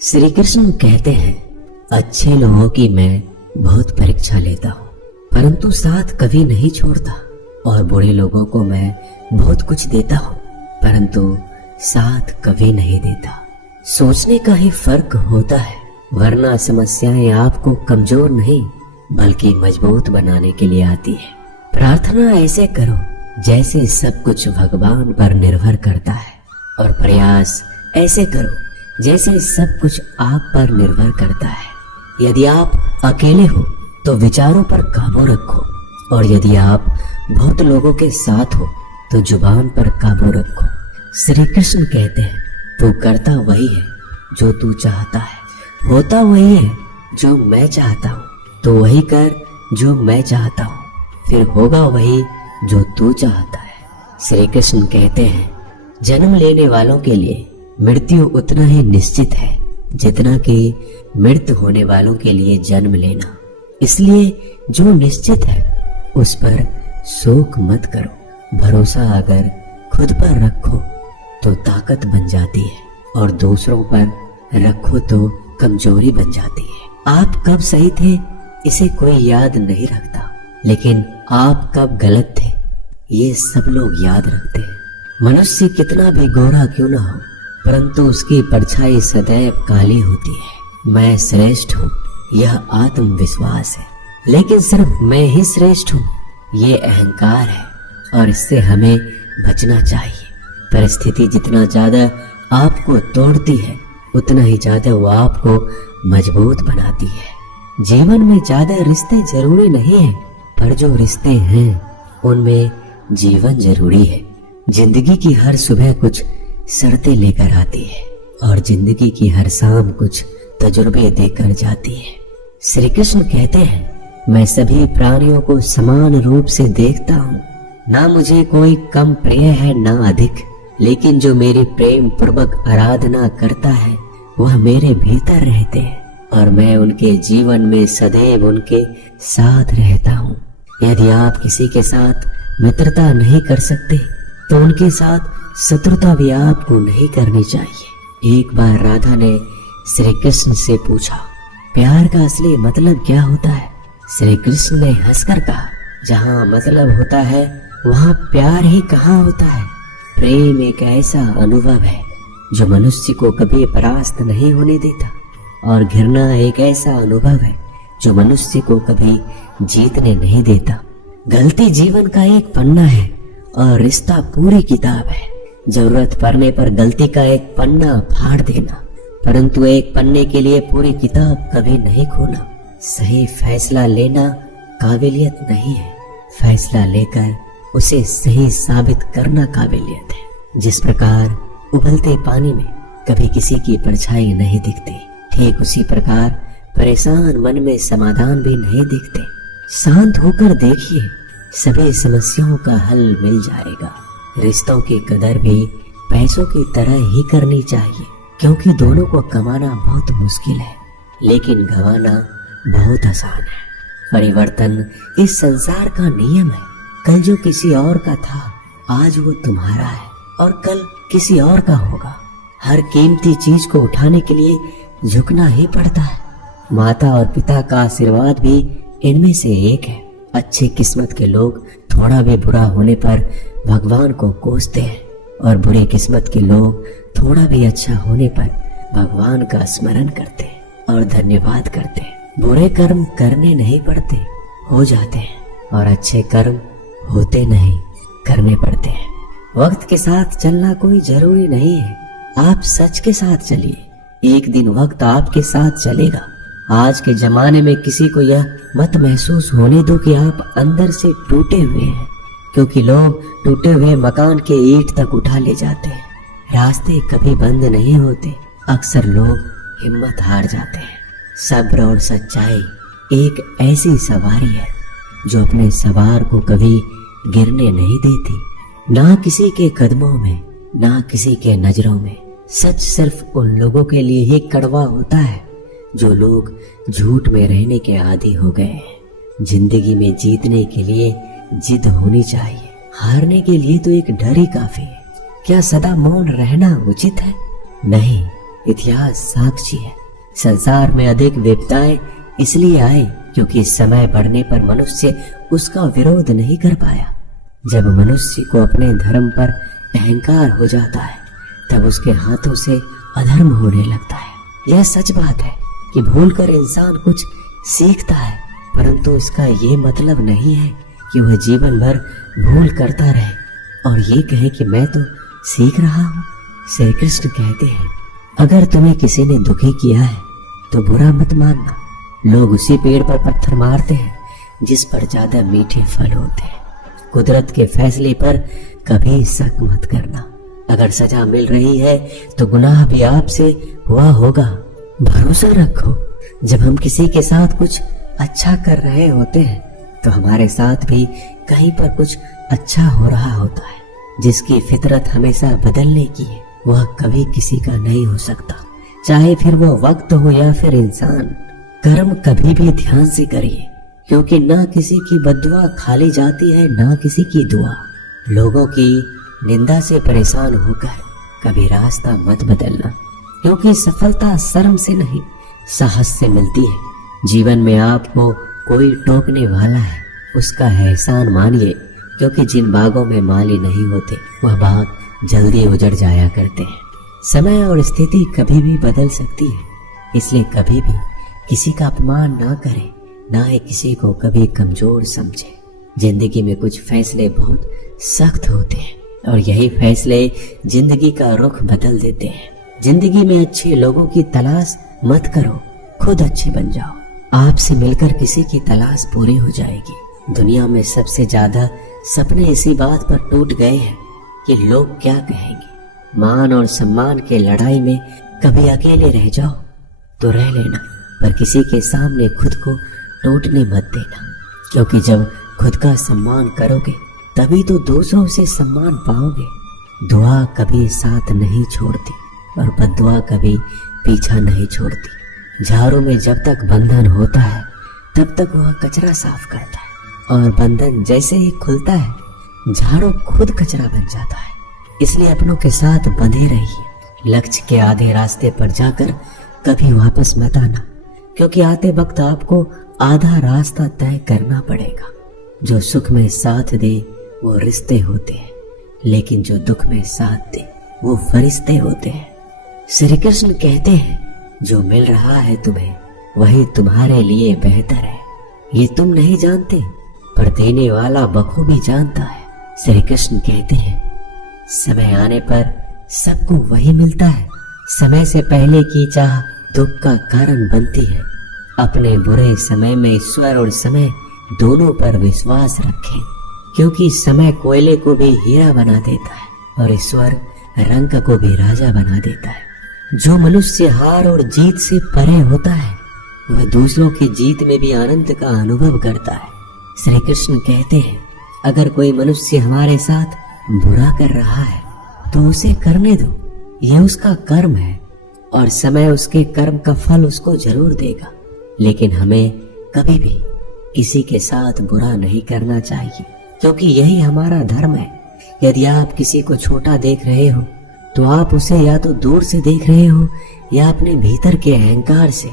श्री कृष्ण कहते हैं, अच्छे लोगों की मैं बहुत परीक्षा लेता हूँ, परंतु साथ कभी नहीं छोड़ता, और बुरे लोगों को मैं बहुत कुछ देता हूँ, परंतु साथ कभी नहीं देता। सोचने का ही फर्क होता है, वरना समस्याएं आपको कमजोर नहीं बल्कि मजबूत बनाने के लिए आती है। प्रार्थना ऐसे करो जैसे सब कुछ भगवान पर निर्भर करता है, और प्रयास ऐसे करो जैसे सब कुछ आप पर निर्भर करता है। यदि आप अकेले हो तो विचारों पर काबू रखो, और यदि आप बहुत लोगों के साथ हो तो जुबान पर काबू रखो। श्री कृष्ण कहते हैं, तू करता वही है जो तू चाहता है, होता वही है जो मैं चाहता हूँ, तो वही कर जो मैं चाहता हूँ, फिर होगा वही जो तू चाहता है। श्री कृष्ण कहते हैं, जन्म लेने वालों के लिए मृत्यु उतना ही निश्चित है जितना कि मृत होने वालों के लिए जन्म लेना। इसलिए जो निश्चित है उस पर शोक मत करो। भरोसा अगर खुद पर रखो तो ताकत बन जाती है, और दूसरों पर रखो तो कमजोरी बन जाती है। आप कब सही थे इसे कोई याद नहीं रखता, लेकिन आप कब गलत थे ये सब लोग याद रखते हैं। मनुष्य कितना भी गोरा क्यों ना हो, परंतु उसकी परछाई सदैव काली होती है। मैं श्रेष्ठ हूँ यह आत्मविश्वास है, लेकिन सिर्फ मैं ही श्रेष्ठ हूँ ये अहंकार है, और इससे हमें बचना चाहिए। परिस्थिति जितना ज्यादा आपको तोड़ती है उतना ही ज्यादा वो आपको मजबूत बनाती है। जीवन में ज्यादा रिश्ते जरूरी नहीं है, पर जो रिश्ते हैं उनमें जीवन जरूरी है। जिंदगी की हर सुबह कुछ शर्तें लेकर आती है, और जिंदगी की हर शाम कुछ तजुर्बे देकर जाती है। श्री कृष्ण कहते हैं, मैं सभी प्राणियों को समान रूप से देखता हूँ, ना मुझे कोई कम प्रिय है ना अधिक, लेकिन जो मेरी प्रेम पूर्वक आराधना करता है वह मेरे भीतर रहते हैं, और मैं उनके जीवन में सदैव उनके साथ रहता हूँ। यदि आप किसी के साथ मित्रता नहीं कर सकते तो उनके साथ शत्रुता भी आपको नहीं करनी चाहिए। एक बार राधा ने श्री कृष्ण से पूछा, प्यार का असली मतलब क्या होता है? श्री कृष्ण ने हंसकर कहा, जहाँ मतलब होता है वहाँ प्यार ही कहाँ होता है। प्रेम एक ऐसा अनुभव है जो मनुष्य को कभी परास्त नहीं होने देता, और घृणा एक ऐसा अनुभव है जो मनुष्य को कभी जीतने नहीं देता। गलती जीवन का एक पन्ना है और रिश्ता पूरी किताब है। जरूरत पड़ने पर गलती का एक पन्ना फाड़ देना, परंतु एक पन्ने के लिए पूरी किताब कभी नहीं खोना। सही फैसला लेना काबिलियत नहीं है, फैसला लेकर उसे सही साबित करना काबिलियत है। जिस प्रकार उबलते पानी में कभी किसी की परछाई नहीं दिखती, ठीक उसी प्रकार परेशान मन में समाधान भी नहीं दिखते। शांत होकर देखिए, सभी समस्याओं का हल मिल जाएगा। रिश्तों की कदर भी पैसों की तरह ही करनी चाहिए, क्योंकि दोनों को कमाना बहुत मुश्किल है, लेकिन गंवाना बहुत आसान है। परिवर्तन इस संसार का नियम है। कल जो किसी और का था आज वो तुम्हारा है, और कल किसी और का होगा। हर कीमती चीज को उठाने के लिए झुकना ही पड़ता है। माता और पिता का आशीर्वाद भी इनमें से एक है। अच्छी किस्मत के लोग थोड़ा भी बुरा होने पर भगवान को कोसते हैं, और बुरी किस्मत के लोग थोड़ा भी अच्छा होने पर भगवान का स्मरण करते हैं और धन्यवाद करते हैं। बुरे कर्म करने नहीं पड़ते, हो जाते हैं, और अच्छे कर्म होते नहीं, करने पड़ते हैं। वक्त के साथ चलना कोई जरूरी नहीं है। आप सच के साथ चलिए, एक दिन वक्त आपके साथ चलेगा। आज के जमाने में किसी को यह मत महसूस होने दो कि आप अंदर से टूटे हुए हैं, क्योंकि लोग टूटे हुए मकान के ईंट तक उठा ले जाते हैं। रास्ते कभी बंद नहीं होते, अक्सर लोग हिम्मत हार जाते हैं। सब्र और सच्चाई एक ऐसी सवारी है जो अपने सवार को कभी गिरने नहीं देती, ना किसी के कदमों में, ना किसी के नजरों में। सच सिर्फ उन लोगों के लिए ही कड़वा होता है जो लोग झूठ में रहने के आदी हो गए हैं। जिंदगी में जीतने के लिए जिद होनी चाहिए, हारने के लिए तो एक डर ही काफी है। क्या सदा मौन रहना उचित है? नहीं, इतिहास साक्षी है। संसार में अधिक विपदाएं इसलिए आए क्योंकि समय बढ़ने पर मनुष्य उसका विरोध नहीं कर पाया। जब मनुष्य को अपने धर्म पर अहंकार हो जाता है तब उसके हाथों से अधर्म होने लगता है। यह सच बात है कि भूलकर इंसान कुछ सीखता है, परंतु इसका ये मतलब नहीं है कि वह जीवन भर भूल करता रहे और ये कहे कि मैं तो सीख रहा हूँ। श्री कृष्ण कहते हैं, अगर तुम्हें किसी ने दुखी किया है तो बुरा मत मानना। लोग उसी पेड़ पर पत्थर मारते हैं जिस पर ज्यादा मीठे फल होते हैं। कुदरत के फैसले पर कभी शक मत करना। अगर सजा मिल रही है तो गुनाह भी आपसे हुआ होगा। भरोसा रखो, जब हम किसी के साथ कुछ अच्छा कर रहे होते हैं तो हमारे साथ भी कहीं पर कुछ अच्छा हो रहा होता है। जिसकी फितरत हमेशा बदलने की है वह कभी किसी का नहीं हो सकता, चाहे फिर वो वक्त हो या फिर इंसान। कर्म कभी भी ध्यान से करिए, क्योंकि ना किसी की बद्दुआ खाली जाती है ना किसी की दुआ। लोगों की निंदा से परेशान होकर कभी रास्ता मत बदलना, क्योंकि सफलता शर्म से नहीं साहस से मिलती है। जीवन में आपको कोई टोकने वाला है उसका एहसान मानिए, क्योंकि जिन बागों में माली नहीं होते वह बाग जल्दी उजड़ जाया करते हैं। समय और स्थिति कभी भी बदल सकती है, इसलिए कभी भी किसी का अपमान ना करें, ना ही किसी को कभी कमजोर समझे। जिंदगी में कुछ फैसले बहुत सख्त होते हैं और यही फैसले जिंदगी का रुख बदल देते हैं। जिंदगी में अच्छे लोगों की तलाश मत करो, खुद अच्छे बन जाओ। आपसे मिलकर किसी की तलाश पूरी हो जाएगी। दुनिया में सबसे ज्यादा सपने इसी बात पर टूट गए हैं कि लोग क्या कहेंगे। मान और सम्मान के लड़ाई में कभी अकेले रह जाओ तो रह लेना, पर किसी के सामने खुद को टूटने मत देना, क्योंकि जब खुद का सम्मान करोगे तभी तो दूसरों से सम्मान पाओगे। दुआ कभी साथ नहीं छोड़ती और बद्दुआ कभी पीछा नहीं छोड़ती। झाड़ू में जब तक बंधन होता है तब तक वह कचरा साफ करता है, और बंधन जैसे ही खुलता है झाड़ू खुद कचरा बन जाता है। इसलिए अपनों के साथ बंधे रहिए। लक्ष्य के आधे रास्ते पर जाकर कभी वापस मत आना, क्योंकि आते वक्त आपको आधा रास्ता तय करना पड़ेगा। जो सुख में साथ दे वो रिश्ते होते हैं, लेकिन जो दुख में साथ दे वो फरिश्ते होते हैं। श्री कृष्ण कहते हैं, जो मिल रहा है तुम्हें वही तुम्हारे लिए बेहतर है। ये तुम नहीं जानते, पर देने वाला बखूबी जानता है। श्री कृष्ण कहते हैं, समय आने पर सबको वही मिलता है। समय से पहले की चाह दुख का कारण बनती है। अपने बुरे समय में ईश्वर और समय दोनों पर विश्वास रखें, क्योंकि समय कोयले को भी हीरा बना देता है और ईश्वर रंग को भी राजा बना देता है। जो मनुष्य हार और जीत से परे होता है वह दूसरों की जीत में भी आनंद का अनुभव करता है। श्री कृष्ण कहते हैं, अगर कोई मनुष्य हमारे साथ बुरा कर रहा है तो उसे करने दो, यह उसका कर्म है और समय उसके कर्म का फल उसको जरूर देगा। लेकिन हमें कभी भी किसी के साथ बुरा नहीं करना चाहिए, क्योंकि यही हमारा धर्म है। यदि आप किसी को छोटा देख रहे हो तो आप उसे या तो दूर से देख रहे हो या अपने भीतर के अहंकार से।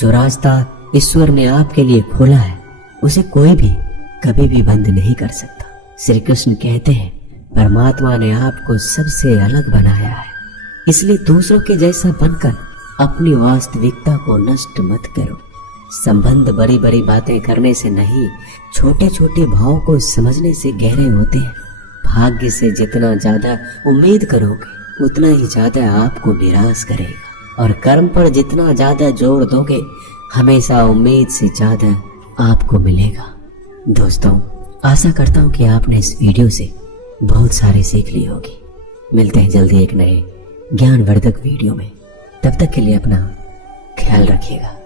जो रास्ता ईश्वर ने आपके लिए खोला है उसे कोई भी कभी भी बंद नहीं कर सकता। श्री कृष्ण कहते हैं, परमात्मा ने आपको सबसे अलग बनाया है, इसलिए दूसरों के जैसा बनकर अपनी वास्तविकता को नष्ट मत करो। संबंध बड़ी बड़ी बातें करने से नहीं, छोटे छोटे भावों को समझने से गहरे होते हैं। भाग्य से जितना ज्यादा उम्मीद करोगे उतना ही ज्यादा आपको निराश करेगा, और कर्म पर जितना ज्यादा जोर दोगे हमेशा उम्मीद से ज्यादा आपको मिलेगा। दोस्तों, आशा करता हूँ कि आपने इस वीडियो से बहुत सारी सीख ली होगी। मिलते हैं जल्दी एक नए ज्ञानवर्धक वीडियो में। तब तक के लिए अपना ख्याल रखिएगा।